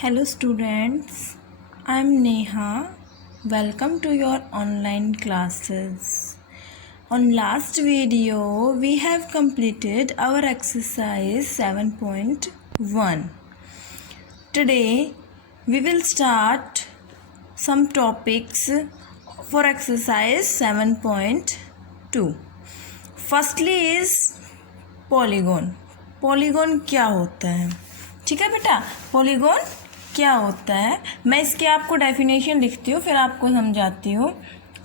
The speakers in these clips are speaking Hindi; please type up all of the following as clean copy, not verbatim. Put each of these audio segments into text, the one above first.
Hello students, I am Neha. Welcome to your online classes. On last video, we have completed our exercise 7.1. Today, we will start some topics for exercise 7.2. Firstly is polygon. Polygon क्या होता है? ठीक है बेटा, पॉलीगॉन क्या होता है? मैं इसके आपको डेफिनेशन लिखती हूँ, फिर आपको समझाती हूँ.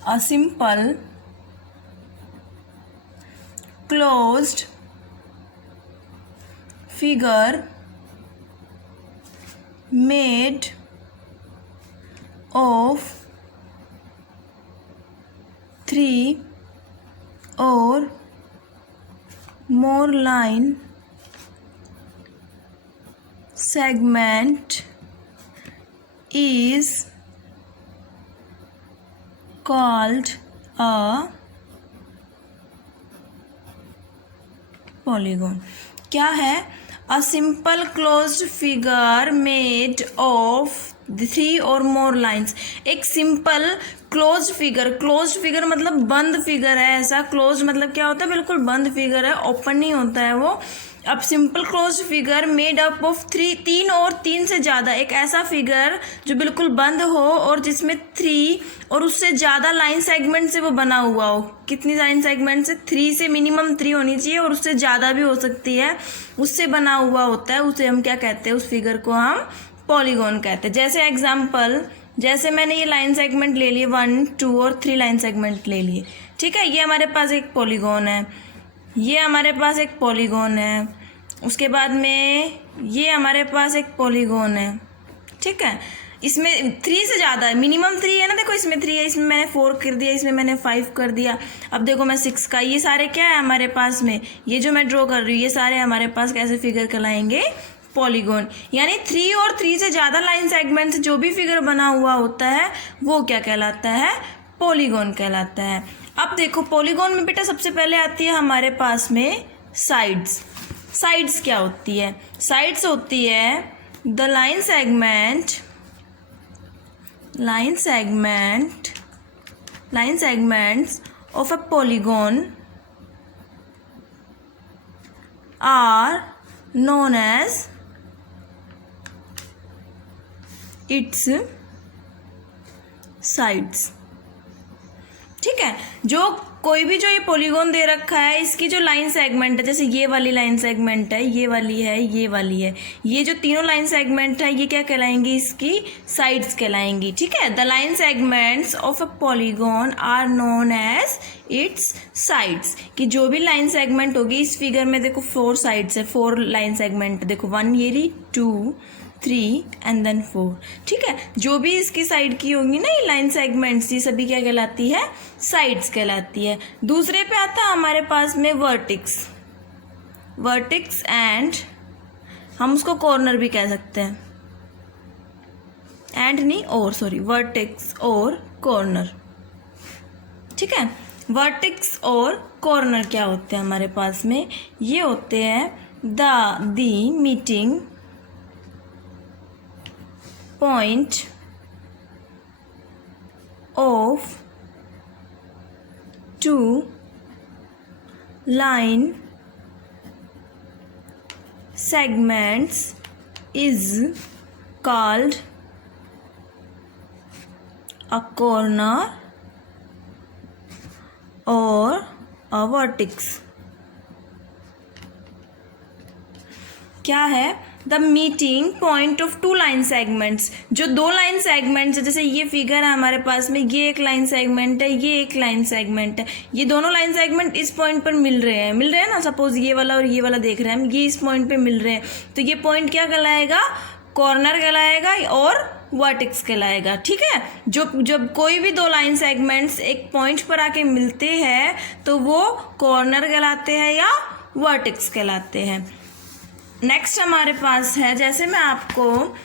A simple closed figure made of 3 or more line segment is called a polygon. क्या है? A simple closed figure made of 3 or more lines. एक सिंपल क्लोज्ड फिगर मतलब बंद फिगर है. ऐसा क्लोज मतलब क्या होता है? बिल्कुल बंद फिगर है, ओपन नहीं होता है वो. अब simple close figure made up of 3 और 3 से ज़्यादा, एक ऐसा फिगर जो बिल्कुल बंद हो और जिसमें 3 और उससे ज़्यादा लाइन सेगमेंट से वो बना हुआ हो. कितनी लाइन सेगमेंट से? 3 से मिनिमम 3 होनी चाहिए और उससे ज़्यादा भी हो सकती है. उससे बना हुआ होता है, उसे हम क्या कहते हैं? उस फिगर को हम पॉलीगॉन कहते हैं. जैसे एग्जाम्पल, जैसे मैंने ये लाइन सेगमेंट ले लिए, 1, 2 और 3 लाइन सेगमेंट ले लिए. ठीक है, ये हमारे पास एक पॉलीगॉन है. ये हमारे पास एक पॉलीगॉन है. उसके बाद में ये हमारे पास एक पॉलीगॉन है. ठीक है, इसमें 3 से ज़्यादा है, मिनिमम 3 है ना. देखो इसमें 3 है, इसमें मैंने 4 कर दिया, इसमें मैंने 5 कर दिया. अब देखो मैं 6 का, ये सारे क्या है हमारे पास में? ये जो मैं ड्रॉ कर रही हूँ ये सारे हमारे पास कैसे फिगर कहलाएंगे? पॉलीगॉन. यानी 3 और 3 से ज़्यादा लाइन सेगमेंट से जो भी फिगर बना हुआ होता है वो क्या कहलाता है? पॉलीगॉन कहलाता है. अब देखो पॉलीगॉन में बेटा सबसे पहले आती है हमारे पास में साइड्स. साइड्स क्या होती है? साइड्स होती है the line segments of a polygon are known as its sides. ठीक है, जो कोई भी जो ये पॉलीगॉन दे रखा है, इसकी जो लाइन सेगमेंट है, जैसे ये वाली लाइन सेगमेंट है, ये वाली है, ये वाली है, ये जो तीनों लाइन सेगमेंट है ये क्या कहलाएंगी? इसकी साइड्स कहलाएंगी. ठीक है, the line segments of a polygon are known as its sides. कि जो भी लाइन सेगमेंट होगी इस फिगर में, देखो 4 साइड्स है, 4 लाइन सेगमेंट. देखो 1 ये रही, 2, 3 एंड देन 4. ठीक है, जो भी इसकी साइड की होंगी ना ये लाइन सेगमेंट्स, ये सभी क्या कहलाती है? साइड्स कहलाती है. दूसरे पे आता है हमारे पास में वर्टिक्स एंड हम उसको कॉर्नर भी कह सकते हैं. एंड नहीं, और सॉरी, वर्टिक्स और कॉर्नर. ठीक है, वर्टिक्स और कॉर्नर क्या होते हैं हमारे पास में? ये होते हैं दी meeting point of 2 line segments is called a corner or a vertex. क्या है? The meeting point of 2 line segments. जो 2 लाइन सेगमेंट्स है, जैसे ये फिगर है हमारे पास में, ये एक लाइन सेगमेंट है, ये एक लाइन सेगमेंट है. ये दोनों लाइन सेगमेंट इस पॉइंट पर मिल रहे हैं ना. सपोज ये वाला और ये वाला देख रहे हैं हम, ये इस पॉइंट पे मिल रहे हैं, तो ये पॉइंट क्या कहलाएगा? कॉर्नर कहलाएगा और वर्टेक्स कहलाएगा. ठीक है, जब कोई भी 2 लाइन सेगमेंट्स एक पॉइंट पर आके मिलते हैं तो वो कॉर्नर कहलाते हैं या वर्टेक्स कहलाते हैं. नेक्स्ट हमारे पास है, जैसे मैं आपको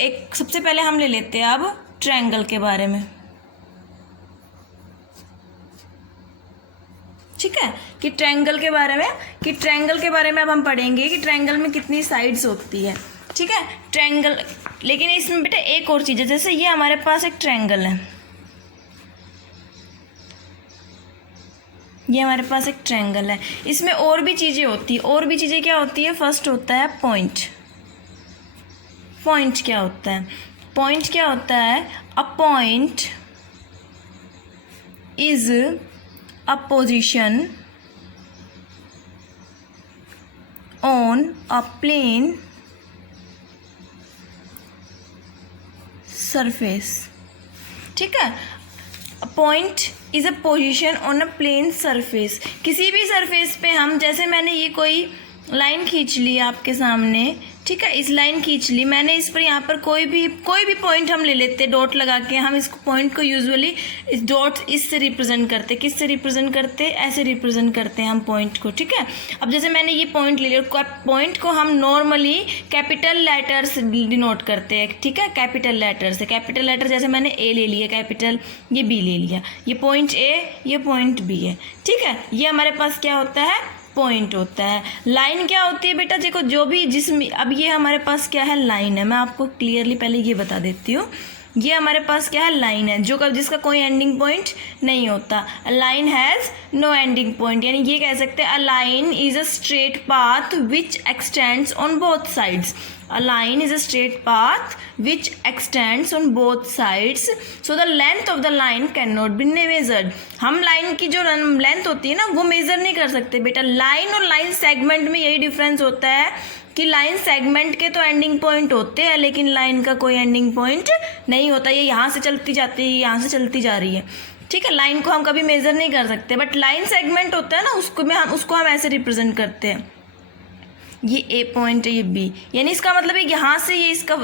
एक सबसे पहले हम ले लेते हैं अब ट्रायंगल के बारे में. ठीक है, कि ट्रायंगल के बारे में अब हम पढ़ेंगे कि ट्रायंगल में कितनी साइड्स होती है. ठीक है, ट्रायंगल। लेकिन इसमें बेटा एक और चीज़ है, जैसे ये हमारे पास एक ट्रायंगल है, ये हमारे पास एक ट्रायंगल है, इसमें और भी चीज़ें होती है। और भी चीज़ें क्या होती है? फर्स्ट होता है पॉइंट। पॉइंट क्या होता है? पॉइंट क्या होता है? A point is a position on a plane surface. ठीक है, point is a position on a plane surface. किसी भी सरफेस पे हम, जैसे मैंने ये कोई लाइन खींच ली आपके सामने, ठीक है, इस लाइन खींच ली मैंने, इस पर यहाँ पर कोई भी पॉइंट हम ले लेते हैं डॉट लगा के। हम इसको पॉइंट को यूजुअली इस डॉट इससे रिप्रेजेंट करते, किससे रिप्रेजेंट करते? ऐसे रिप्रेजेंट करते हैं हम पॉइंट को। ठीक है, अब जैसे मैंने ये पॉइंट ले लिया, पॉइंट को हम नॉर्मली कैपिटल लेटर से डिनोट करते हैं। ठीक है, कैपिटल लेटर से। कैपिटल लेटर जैसे मैंने ए ले लिया कैपिटल, ये बी ले लिया, ये पॉइंट ए, ये पॉइंट बी है। ठीक है, ये हमारे पास क्या होता है? पॉइंट होता है। लाइन क्या होती है बेटा? देखो, जो भी जिसमें, अब ये हमारे पास क्या है? लाइन है। मैं आपको क्लियरली पहले ये बता देती हूँ, ये हमारे पास क्या है? लाइन है, जो जिसका कोई एंडिंग पॉइंट नहीं होता। A line has no ending point, यानी ये कह सकते हैं a line is a straight path which extends on both sides. A line is a straight path which extends on both sides, so the length of the line cannot be measured. हम लाइन की जो लेंथ होती है ना, वो मेज़र नहीं कर सकते बेटा। लाइन और लाइन सेगमेंट में यही डिफरेंस होता है कि लाइन सेगमेंट के तो एंडिंग पॉइंट होते हैं, लेकिन लाइन का कोई एंडिंग पॉइंट नहीं होता। ये यहाँ से चलती जाती है, यहाँ से चलती जा रही है। ठीक है, लाइन को हम कभी मेज़र नहीं कर सकते, बट लाइन सेगमेंट होता है ना, उसको हम ऐसे रिप्रेजेंट करते हैं। ये ए पॉइंट है, ये बी, यानी इसका मतलब है यहाँ से ये इसका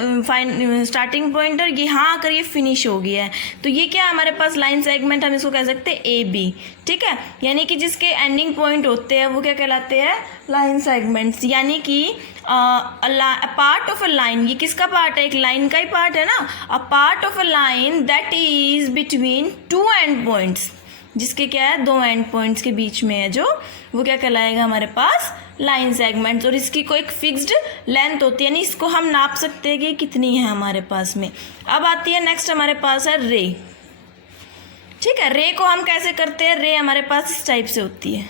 स्टार्टिंग पॉइंट और यहाँ आकर ये फिनिश हो गया है। तो ये क्या है हमारे पास? लाइन सेगमेंट, हम इसको कह सकते हैं ए बी। ठीक है, यानी कि जिसके एंडिंग पॉइंट होते हैं वो क्या कहलाते हैं? Line segments. यानी कि पार्ट ऑफ अ लाइन, ये किसका पार्ट है? एक लाइन का ही पार्ट है ना। A part of a line that is between two and points, जिसके क्या है? दो एंड पॉइंट्स के बीच में है जो, वो क्या कहलाएगा हमारे पास? Line segments. और इसकी कोई एक फिक्स्ड लेंथ होती है, यानी इसको हम नाप सकते हैं कि कितनी है हमारे पास में। अब आती है नेक्स्ट हमारे पास है रे। ठीक है, रे को हम कैसे करते हैं? रे हमारे पास इस टाइप से होती है,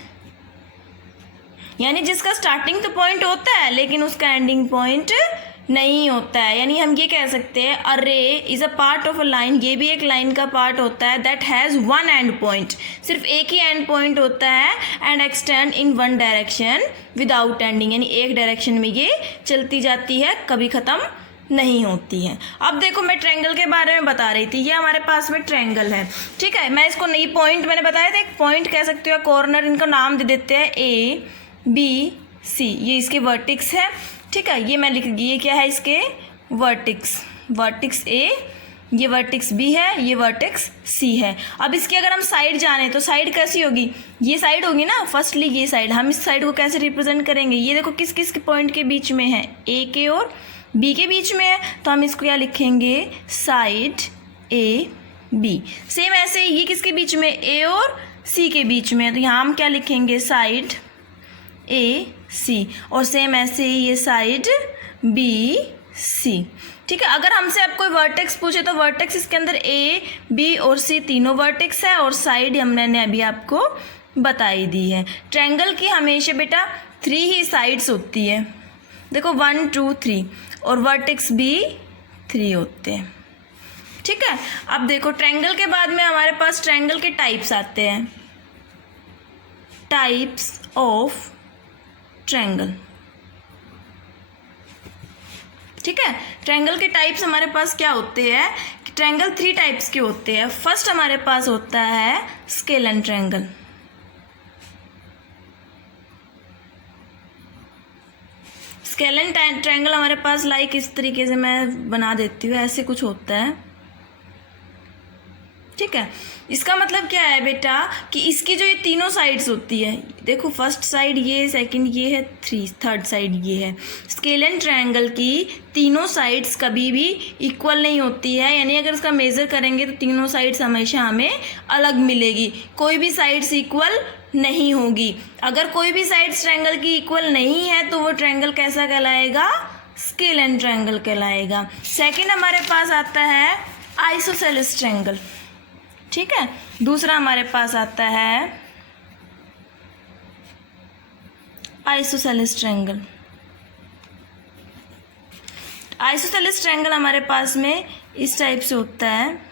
यानी जिसका स्टार्टिंग तो पॉइंट होता है लेकिन उसका एंडिंग पॉइंट नहीं होता है। यानी हम ये कह सकते हैं अ रे is a part of a line, ये भी एक लाइन का पार्ट होता है, that has one and point, सिर्फ एक ही एंड पॉइंट होता है, and extend in one direction without ending, यानी एक डायरेक्शन में ये चलती जाती है, कभी ख़त्म नहीं होती है। अब देखो, मैं ट्रायंगल के बारे में बता रही थी, ये हमारे पास में ट्रायंगल है। ठीक है, मैं इसको नई पॉइंट मैंने बताया था, एक पॉइंट कह सकते हो, कॉर्नर, इनका नाम दे देते हैं ए बी सी, ये इसके वर्टिक्स है। ठीक है, ये मैं लिख, ये क्या है? इसके वर्टिक्स, वर्टिक्स ए, ये वर्टिक्स बी है, ये वर्टिक्स सी है। अब इसकी अगर हम साइड जाने तो साइड कैसी होगी? ये साइड होगी ना, फर्स्टली ये साइड। हम इस साइड को कैसे रिप्रेजेंट करेंगे? ये देखो किस किस के पॉइंट के बीच में है? ए के और बी के बीच में है, तो हम इसको क्या लिखेंगे? Side A B. सेम ऐसे ही ये किसके बीच में? ए और सी के बीच में है, तो यहाँ हम क्या लिखेंगे? साइड ए सी। और सेम ऐसे ही ये साइड बी सी। ठीक है, अगर हमसे अब कोई वर्टेक्स पूछे तो वर्टेक्स इसके अंदर ए बी और सी तीनों वर्टेक्स है, और साइड हमने अभी आपको बताई दी है। ट्रायंगल की हमेशा बेटा 3 ही साइड्स होती है, देखो 1 2 3, और वर्टेक्स भी 3 होते हैं। ठीक है, अब देखो ट्रायंगल के बाद में हमारे पास ट्रायंगल के टाइप्स आते हैं, टाइप्स ऑफ ट्रायंगल। ठीक है, ट्रायंगल के टाइप्स हमारे पास क्या होते हैं? ट्रायंगल 3 टाइप्स के होते हैं। फर्स्ट हमारे पास होता है स्केलन ट्रायंगल। स्केलन ट्रायंगल हमारे पास लाइक इस तरीके से मैं बना देती हूँ, ऐसे कुछ होता है। ठीक है, इसका मतलब क्या है बेटा कि इसकी जो ये तीनों साइड्स होती है, देखो फर्स्ट साइड ये, सेकंड ये है, थर्ड साइड ये है। स्केलन ट्रायंगल की तीनों साइड्स कभी भी इक्वल नहीं होती है, यानी अगर इसका मेज़र करेंगे तो तीनों साइड्स हमेशा हमें अलग मिलेगी, कोई भी साइड्स इक्वल नहीं होगी। अगर कोई भी साइड्स ट्रायंगल की इक्वल नहीं है तो वो ट्रायंगल कैसा कहलाएगा? स्केलेन ट्रायंगल कहलाएगा। सेकंड हमारे पास आता है आइसोसेलेस ट्रायंगल, ठीक है। दूसरा हमारे पास आता है आइसोसेलेस ट्रायंगल। आइसोसेलेस ट्रायंगल हमारे पास में इस टाइप से होता है।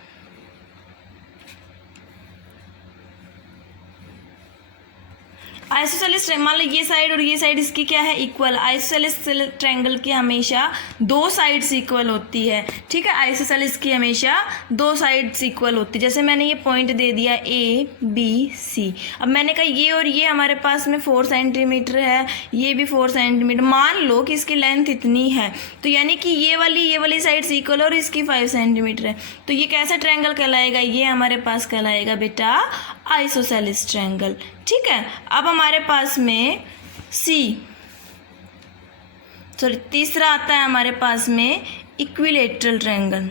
आइसोसेलेस मान लो ये साइड और ये साइड इसकी क्या है, इक्वल। आइसोसेलेस ट्रायंगल की हमेशा दो साइड्स इक्वल होती है, ठीक है। आइसोसेलेस की हमेशा दो साइड्स इक्वल होती है। जैसे मैंने ये पॉइंट दे दिया A B C, अब मैंने कहा ये और ये हमारे पास में 4 सेंटीमीटर है, ये भी 4 सेंटीमीटर, मान लो कि इसकी लेंथ इतनी है, तो यानी कि ये वाली साइड्स इक्वल और इसकी 5 सेंटीमीटर है, तो ये कैसा ट्रायंगल कहलाएगा, ये हमारे पास कहलाएगा बेटा आइसोसेलेस ट्रायंगल, ठीक है। अब हमारे पास में तीसरा आता है हमारे पास में इक्विलेटरल ट्रायंगल।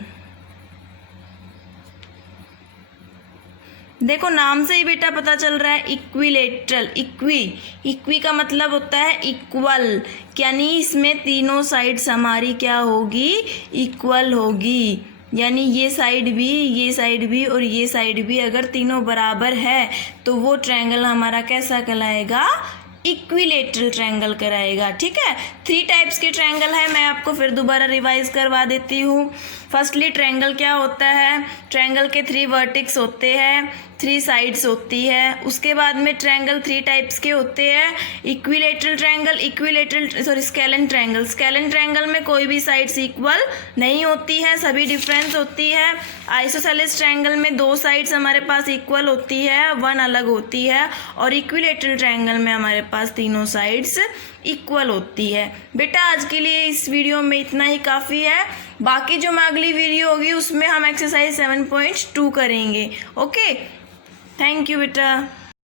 देखो नाम से ही बेटा पता चल रहा है इक्विलेटरल। इक्वी का मतलब होता है इक्वल, यानी इसमें तीनों साइड्स हमारी क्या होगी, इक्वल होगी। यानी ये साइड भी और ये साइड भी अगर तीनों बराबर है तो वो ट्रायंगल हमारा कैसा कहलाएगा, इक्विलेटरल ट्रायंगल कराएगा, ठीक है। 3 टाइप्स के ट्रायंगल है, मैं आपको फिर दोबारा रिवाइज करवा देती हूँ। फर्स्टली ट्रायंगल क्या होता है, ट्रायंगल के 3 वर्टेक्स होते हैं, 3 साइड्स होती है। उसके बाद में ट्रायंगल 3 टाइप्स के होते हैं, equilateral triangle, scalene triangle. Scalene triangle में कोई भी साइड्स इक्वल नहीं होती है, सभी डिफरेंस होती है। आइसोसेलेस ट्रायंगल में 2 साइड्स हमारे पास इक्वल होती है, 1 अलग होती है, और इक्विलेटरल ट्रायंगल में हमारे पास तीनों साइड्स इक्वल होती है। बेटा आज के लिए इस वीडियो में इतना ही काफ़ी है, बाकी जो मैं अगली वीडियो होगी उसमें हम एक्सरसाइज 7.2 करेंगे। ओके, थैंक यू बेटा।